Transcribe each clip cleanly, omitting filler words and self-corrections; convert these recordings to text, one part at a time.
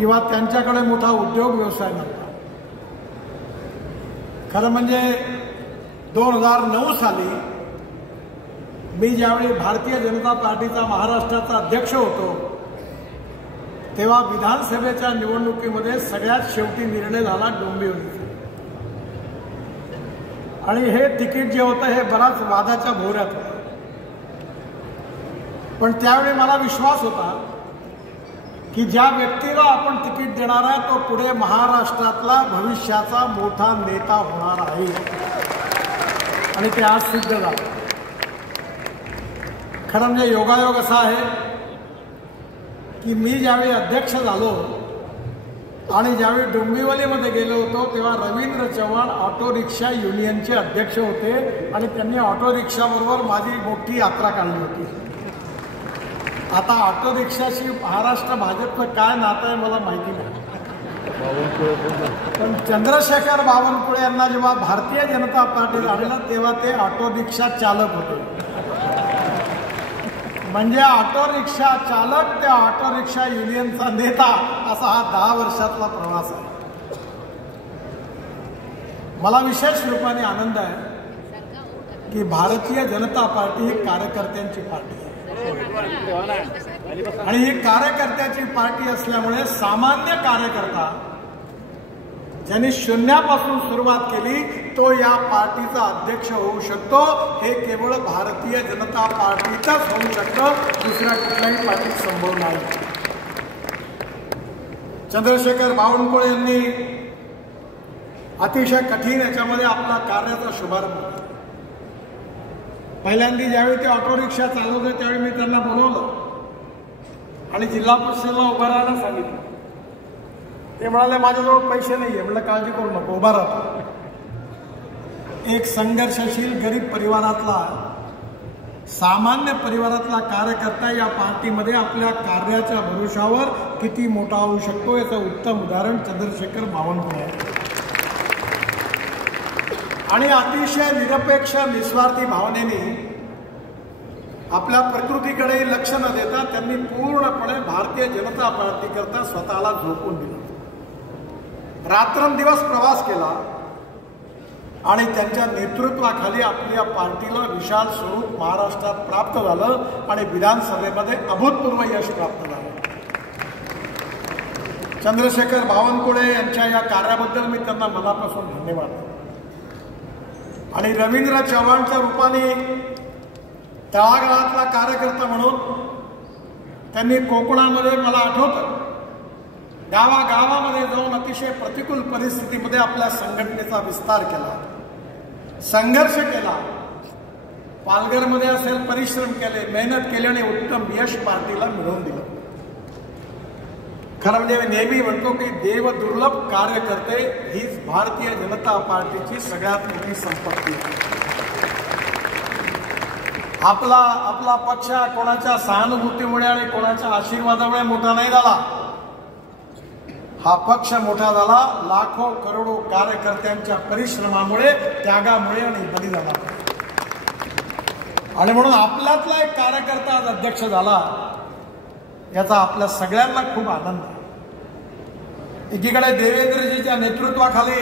किंवा त्यांच्याकडे मोठा उद्योग व्यवसाय नव्हता। खरं म्हणजे 2009 साली मी ज्यावेळी भारतीय जनता पार्टीचा महाराष्ट्राचा अध्यक्ष होतो तेव्हा विधानसभेच्या निवडणुकीमध्ये सगळ्यात शेवटी निर्णय झाला डोंबिवलीचा, आणि हे तिकीट जे होतं हे बराच वादाच्या भोवऱ्यात होतं। पण त्यावेळी मला विश्वास होता की ज्या व्यक्तीला आपण तिकीट देणार आहे तो पुढे महाराष्ट्रातला भविष्याचा मोठा नेता होणार आहे, आणि ते आज सिद्ध झालं। खरं म्हणजे योगायोग असा आहे की मी ज्यावेळी अध्यक्ष झालो आणि ज्यावेळी डोंबिवलीमध्ये गेलो होतो तेव्हा रवींद्र चव्हाण ऑटो रिक्षा युनियनचे अध्यक्ष होते, आणि त्यांनी ऑटो रिक्षाबरोबर माझी मोठी यात्रा काढली होती। आता ऑटो रिक्षाशी महाराष्ट्र भाजपचं काय नातं आहे मला माहिती नाही, पण चंद्रशेखर बावनकुळे यांना जेव्हा भारतीय जनता पार्टीत आणलं तेव्हा ते ऑटो रिक्षा चालक होते। म्हणजे ऑटो रिक्षा चालक ते ऑटो रिक्षा युनियनचा नेता असा हा 10 वर्षातला प्रवास आहे। मला विशेष रूपाने आनंद आहे की भारतीय जनता पार्टी ही कार्यकर्त्यांची पार्टी आहे, आणि ही कार्यकर्त्याची पार्टी असल्यामुळे सामान्य कार्यकर्ता ज्यांनी शून्यापासून सुरुवात केली तो या पार्टीचा अध्यक्ष होऊ शकतो। हे केवळ भारतीय जनता पार्टीचाच होऊ शकतं, दुसऱ्या कुठल्याही पार्टीत संभव नाही। चंद्रशेखर बावनकुळे यांनी अतिशय कठीण याच्यामध्ये आपला कार्याचा शुभारंभ केला। पहिल्यांदा ज्यावेळी ते ऑटो रिक्षा चालवते त्यावेळी मी त्यांना बोलवलं आणि जिल्हा परिषदेला उभं राहायला सांगितलं। ते म्हणाले माझ्याजवळ पैसे नाहीये। म्हटलं काळजी करू नको, उभा राहतो। एक संघर्षशील गरीब परिवारातला, सामान्य परिवारातला कार्यकर्ता या पार्टीमध्ये आपल्या कार्याच्या भरोशावर किती मोठा होऊ शकतो याचं उत्तम उदाहरण चंद्रशेखर बावनकुळे आहे। आणि अतिशय निरपेक्ष निस्वार्थी भावनेने आपल्या प्रकृतीकडे लक्ष न देता त्यांनी पूर्णपणे भारतीय जनता पार्टीकरता स्वतःला झोकून दिलं, रात्रंदिवस प्रवास केला, आणि त्यांच्या नेतृत्वाखाली आपल्या पार्टीला विशाल स्वरूप महाराष्ट्रात प्राप्त झालं आणि विधानसभेमध्ये अभूतपूर्व यश प्राप्त झालं। चंद्रशेखर बावनकुळे यांच्या या कार्याबद्दल मी त्यांना मनापासून धन्यवाद देतो। आणि रवींद्र चव्हाणच्या रूपाने तळागाळातला कार्यकर्ता म्हणून त्यांनी कोकणामध्ये मला आठवतं गावागावामध्ये जाऊन अतिशय प्रतिकूल परिस्थितीमध्ये आपल्या संघटनेचा विस्तार केला, संघर्ष केला, पालघरमध्ये असेल परिश्रम केले, मेहनत केली आणि उत्तम यश पार्टीला मिळवून दिलं। खरं म्हणजे मी नेहमी म्हणतो की देव दुर्लभ कार्यकर्ते हीच भारतीय जनता पार्टीची सगळ्यात मोठी संपत्ती आहे। आपला पक्ष कोणाच्या सहानुभूतीमुळे आणि कोणाच्या आशीर्वादामुळे मोठा नाही झाला, हा पक्ष मोठा झाला लाखो करोडो कार्यकर्त्यांच्या परिश्रमामुळे, त्यागामुळे आणि बलिदानामुळे। आणि म्हणून आपल्यातला एक कार्यकर्ता आज अध्यक्ष झाला याचा आपल्या सगळ्यांना खूप आनंद आहे। एकीकडे देवेंद्रजीच्या नेतृत्वाखाली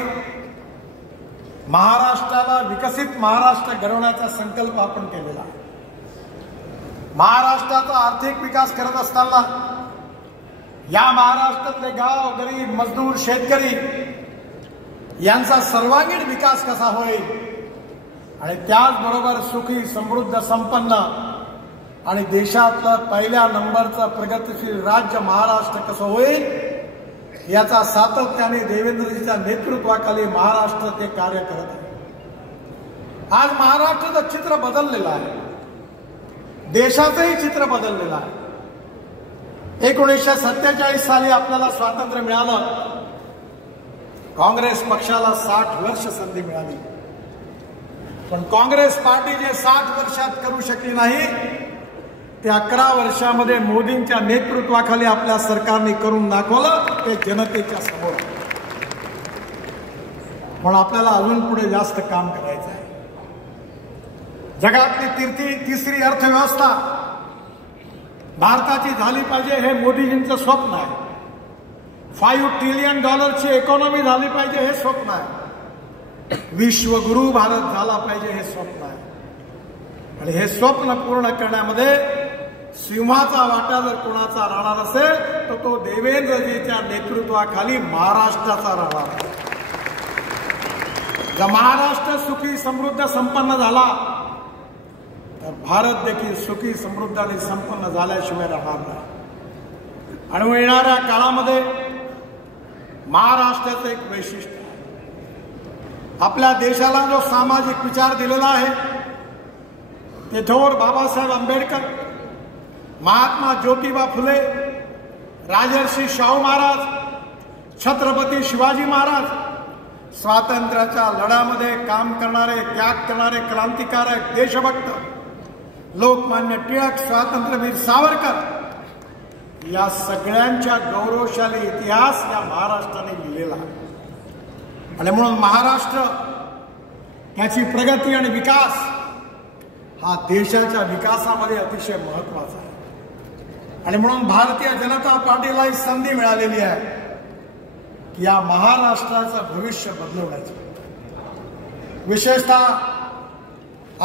महाराष्ट्राला विकसित महाराष्ट्र घडवण्याचा संकल्प आपण केलेला आहे। महाराष्ट्राचा आर्थिक विकास करत असताना या महाराष्ट्रातले गाव, गरीब, मजदूर, शेतकरी यांचा सर्वांगीण विकास कसा होईल आणि त्याचबरोबर सुखी, समृद्ध, संपन्न आणि देशातलं पहिल्या नंबरचं प्रगतिशील राज्य महाराष्ट्र कसं होईल याचा सातत्याने देवेंद्रजीच्या नेतृत्वाखाली महाराष्ट्र ते कार्य करत आहे। आज महाराष्ट्राचं चित्र बदललेलं आहे, देशाचंही चित्र बदललेलं आहे। 1947 साली आपल्याला स्वातंत्र्य मिळालं, काँग्रेस पक्षाला 60 वर्ष संधी मिळाली, पण काँग्रेस पार्टी जे 60 वर्षात करू शकली नाही ते 11 वर्षामध्ये मोदींच्या नेतृत्वाखाली आपल्या सरकारने करून दाखवलं, ते जनतेच्या समोर। म्हणून आपल्याला अजून पुढे जास्त काम करायचं आहे। जगातली तिसरी अर्थव्यवस्था भारताची झाली पाहिजे हे मोदीजींचं स्वप्न आहे। $5 ट्रिलियन इकॉनॉमी झाली पाहिजे हे स्वप्न आहे. विश्वगुरु भारत झाला पाहिजे हे स्वप्न आहे. आणि हे स्वप्न पूर्ण करण्यामध्ये सिंहाचा वाटा जर कोणाचा राहणार असेल तर तो देवेंद्रजीच्या नेतृत्वाखाली महाराष्ट्राचा राहणार आहे. जर महाराष्ट्र सुखी समृद्ध संपन्न झाला तर भारत देखील सुखी समृद्ध आणि संपन्न झाल्याशिवाय राहणार नाही. आणि येणाऱ्या काळामध्ये महाराष्ट्राचं एक वैशिष्ट्य आहे. आपल्या देशाला जो सामाजिक विचार दिलेला आहे ते थोर बाबासाहेब आंबेडकर, महात्मा ज्योतिबा फुले, राजर्षी शाहू महाराज, छत्रपती शिवाजी महाराज, स्वातंत्र्याच्या लढ्यामध्ये काम करणारे, त्याग करणारे क्रांतिकारक, देशभक्त, लोकमान्य टिळक, स्वातंत्र्यवीर सावरकर, या सगळ्यांच्या गौरवशाली इतिहास या महाराष्ट्राने लिहिलेला आहे. आणि म्हणून महाराष्ट्र, त्याची प्रगती आणि विकास हा देशाच्या विकासामध्ये अतिशय महत्वाचा आहे. आणि म्हणून भारतीय जनता पार्टीला ही संधी मिळालेली आहे की या महाराष्ट्राचं भविष्य बदलवण्याची. विशेषतः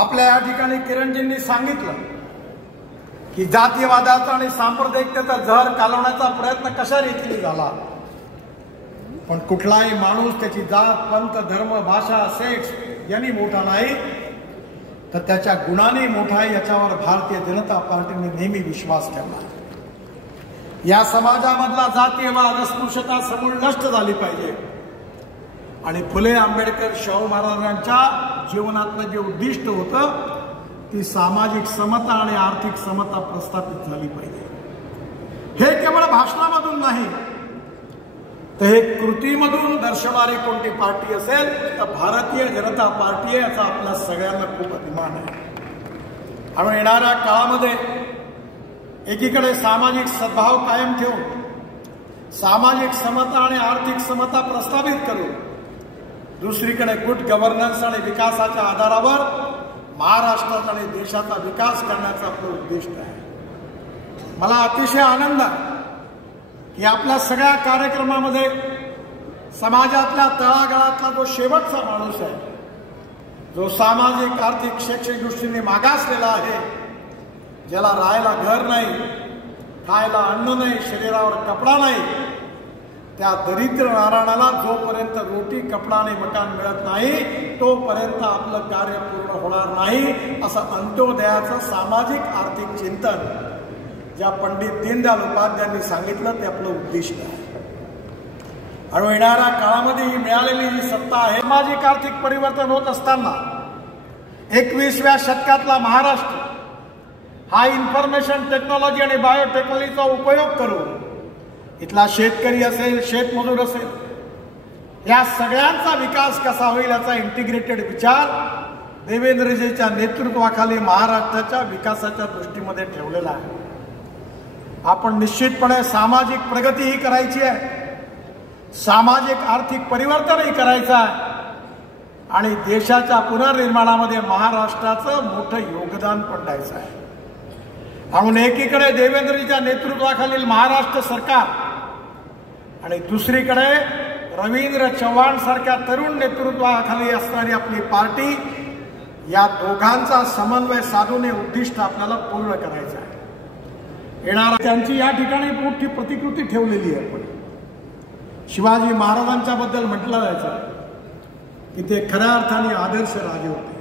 आपल्या या ठिकाणी किरणजींनी सांगितलं की जातीयवादाचा आणि सांप्रदायिकतेचा जहर कालवण्याचा प्रयत्न कशा रीतीने झाला. पण कुठलाही माणूस त्याची जात, पंथ, धर्म, भाषा, सेक्स यांनी मोठा नाही तर त्याच्या गुणाने मोठा आहे, याच्यावर भारतीय जनता पार्टीने नेहमी विश्वास ठेवला. या समाजामधला जातीयवाद, अस्पृश्यता समूळ नष्ट झाली पाहिजे. आणि फुले, आंबेडकर, शाहू महाराजांच्या जीवनातलं जे उद्दिष्ट होतं ती सामाजिक समता आणि आर्थिक समता प्रस्थापित झाली पाहिजे. हे केवळ भाषणामधून नाही तर हे कृतीमधून दर्शवणारी कोणती पार्टी असेल तर भारतीय जनता पार्टी आहे, याचा आपल्या सगळ्यांना खूप अभिमान आहे. आणि येणाऱ्या काळामध्ये एकीकडे सामाजिक सद्भाव कायम ठेवून, सामाजिक समता आणि आर्थिक समता प्रस्थापित करून, दुसरीकडे गुड गव्हर्नन्स आणि विकासाच्या आधारावर महाराष्ट्राचा आणि देशाचा विकास करण्याचा आपलं उद्दिष्ट आहे. मला अतिशय आनंद आहे की आपल्या सगळ्या कार्यक्रमामध्ये समाजातल्या तळागाळातला जो शेवटचा माणूस आहे, जो सामाजिक, आर्थिक, शैक्षणिक दृष्टीने मागासलेला आहे, ज्याला राहायला घर नाही, खायला अन्न नाही, शरीरावर कपडा नाही, त्या दरिद्र नारायणाला जोपर्यंत रोटी, कपडा आणि मकान मिळत नाही तोपर्यंत आपलं कार्य पूर्ण होणार नाही, असं अंत्योदयाचं सामाजिक आर्थिक चिंतन ज्या पंडित दीनदयाल उपाध्यायांनी सांगितलं ते आपलं उद्दिष्ट आहे. आणि येणाऱ्या काळामध्ये ही मिळालेली जी सत्ता आहे, सामाजिक आर्थिक परिवर्तन होत असताना 21व्या शतकातला महाराष्ट्र हा इन्फॉर्मेशन टेक्नॉलॉजी आणि बायोटेक्नॉलॉजीचा उपयोग करून इथला शेतकरी असेल, शेतमजूर असेल, या सगळ्यांचा विकास कसा होईल याचा इंटिग्रेटेड विचार देवेंद्रजीच्या नेतृत्वाखाली महाराष्ट्राच्या विकासाच्या दृष्टीमध्ये ठेवलेला आहे. आपण निश्चितपणे सामाजिक प्रगतीही करायची आहे, सामाजिक आर्थिक परिवर्तनही करायचं आहे आणि देशाच्या पुनर्निर्माणामध्ये महाराष्ट्राचं मोठं योगदान पण द्यायचं आहे. म्हणून एकीकडे देवेंद्रजीच्या नेतृत्वाखालील महाराष्ट्र सरकार आणि दुसरीकडे रवींद्र चव्हाण सारख्या तरुण नेतृत्वाखाली असणारी आपली पार्टी, या दोघांचा समन्वय साधून हे उद्दिष्ट आपल्याला पूर्ण करायचं आहे. येणारा त्यांची या ठिकाणी मोठी प्रतिकृती ठेवलेली आहे. पण शिवाजी महाराजांच्या बद्दल म्हटलं जायचं की ते खऱ्या अर्थाने आदर्श राजे होते.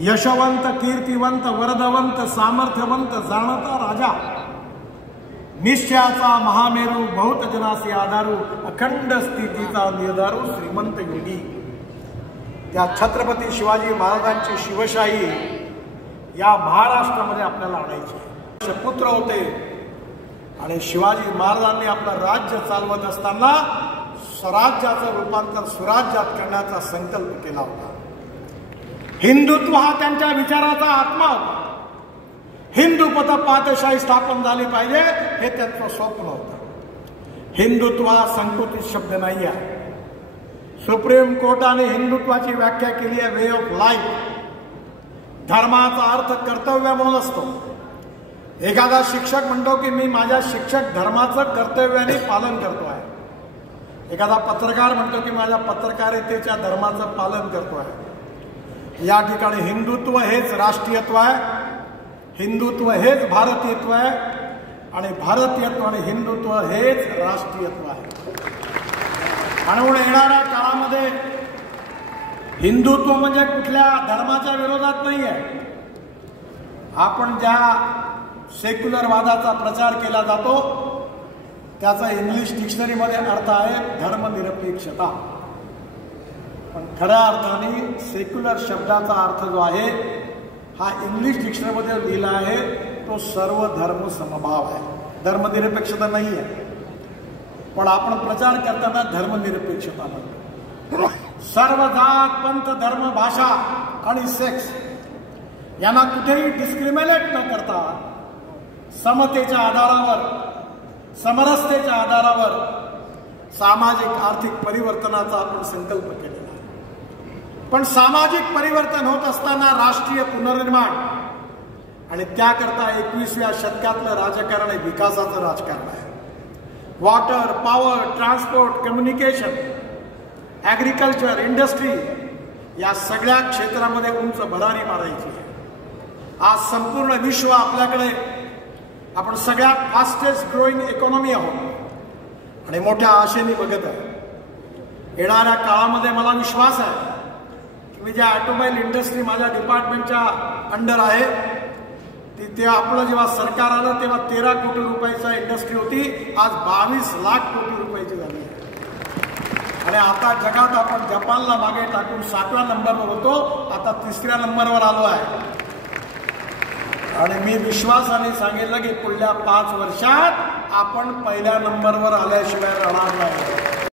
यशवंत, कीर्तिवंत, वरदवंत, सामर्थ्यवंत, जाणता राजा, निश्चयाचा महामेरू, बहुत जनासी आधारू, अखंड स्थितीचा निर्धारू, श्रीमंत योगी. त्या छत्रपती शिवाजी महाराजांची शिवशाही या महाराष्ट्रामध्ये आपल्याला आणायची. पुत्र होते आणि शिवाजी महाराजांनी आपलं राज्य चालवत असताना स्वराज्याचं रूपांतर सुराज्यात करण्याचा संकल्प केला होता. हिंदुत्व हा त्यांच्या विचाराचा आत्मा होता. हिंदुपथ पातशाही स्थापन झाली पाहिजे हे त्यांचं स्वप्न होतं. हिंदुत्व हा संकुचित शब्द नाही आहे. सुप्रीम कोर्टाने हिंदुत्वाची व्याख्या केली आहे वे ऑफ लाईफ. धर्माचा अर्थ कर्तव्य म्हणून असतो. एखादा शिक्षक म्हणतो की मी माझ्या शिक्षक धर्माचं कर्तव्याने पालन करतो आहे. एखादा पत्रकार म्हणतो की माझ्या पत्रकारितेच्या धर्माचं पालन करतो आहे. या ठिकाणी हिंदुत्व हेच राष्ट्रीयत्व आहे, हिंदुत्व हेच भारतीयत्व आहे आणि भारतीयत्व आणि हिंदुत्व हेच राष्ट्रीयत्व आहे. म्हणून येणाऱ्या काळामध्ये हिंदुत्व म्हणजे कुठल्या धर्माच्या विरोधात नाही आहे. आपण ज्या सेक्युलरवादाचा प्रचार केला जातो त्याचा इंग्लिश डिक्शनरीमध्ये अर्थ आहे धर्मनिरपेक्षता. पण खऱ्या अर्थाने सेक्युलर शब्दाचा अर्थ जो आहे हा इंग्लिश डिक्शनरीमध्ये लिहिला आहे तो सर्व धर्म समभाव आहे, धर्मनिरपेक्षता नाही आहे. पण आपण प्रचार करताना धर्मनिरपेक्षता म्हणतो. सर्व जात पंथ धर्म भाषा आणि सेक्स यांना कुठेही डिस्क्रिमिनेट न करता समतेच्या आधारावर, समरसतेच्या आधारावर सामाजिक आर्थिक परिवर्तनाचा आपण संकल्प केलेला आहे. पण सामाजिक परिवर्तन होत असताना राष्ट्रीय पुनर्निर्माण आणि त्याकरता 21व्या शतकातलं राजकारण हे विकासाचं राजकारण आहे. Water, power, transport, communication, agriculture, industry या सगळ्या क्षेत्रामध्ये उंच भरारी मारायची आहे. आज संपूर्ण विश्व आपल्याकडे, आपण सगळ्यात फास्टेस्ट ग्रोईंग इकॉनॉमी आहोत आणि मोठ्या आशेने बघत आहे. येणाऱ्या काळामध्ये मला विश्वास आहे की मी ज्या ऑटोमोबाईल इंडस्ट्री माझ्या डिपार्टमेंटच्या अंडर आहे ते आपलं जेव्हा सरकार आलं तेव्हा 13 कोटी रुपयाची इंडस्ट्री होती, आज 22 लाख कोटी रुपयाची झाली आहे. आणि आता जगात आपण जपानला मागे टाकून 7व्या नंबरवर होतो, आता 3ऱ्या नंबरवर आलो आहे. आणि मी विश्वासाने सांगितलं की पुढल्या 5 वर्षात आपण पहिल्या नंबरवर आल्याशिवाय राहणार नाही.